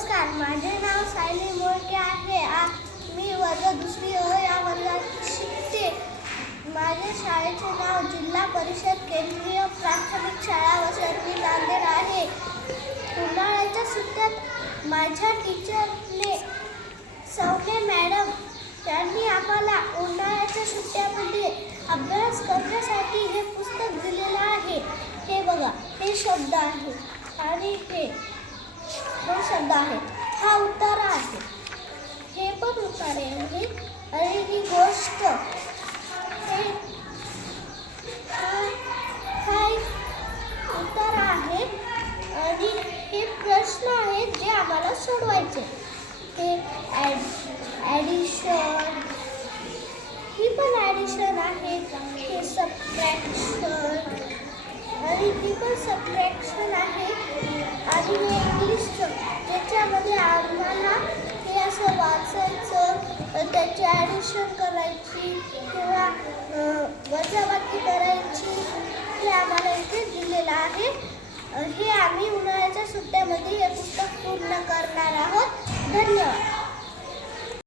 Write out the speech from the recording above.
नमस्कार, माझे नाव सायली मोडके आहे. मी वर्ग दुसरी या वर्गात शिकते. माझ्या शाळेचे नाव जिल्हा परिषद केंद्रीय प्राथमिक शाळा वसरवी नांदेड आहे. उन्हाळ्याच्या सुट्ट्यात माझ्या टीचरने सवणे मॅडम यांनी आम्हाला उन्हाळ्याच्या सुट्ट्यामध्ये अभ्यास करण्यासाठी हे पुस्तक दिलेलं आहे. हे बघा, हे शब्द आहे आणि हे शब्द आहेत. हा उतारा आहे, हे पण उतारे आहे आणि ही गोष्ट हा उतारा आहे आणि हे प्रश्न आहेत जे आम्हाला सोडवायचे. हे ॲडिशन, ही पण ॲडिशन आहे. हे सबट्रॅक्शन आणि ती पण सबट्रॅक्शन आहे. आणि हे इंग्लिशचं, ज्याच्यामध्ये आम्हाला हे असं वाचायचं, त्याची ॲडिशन करायची किंवा वजाबाकी करायची, हे आम्हाला इथे दिलेलं आहे. हे आम्ही उन्हाळ्याच्या सुट्ट्यामध्ये हे पुस्तक पूर्ण करणार आहोत. धन्यवाद.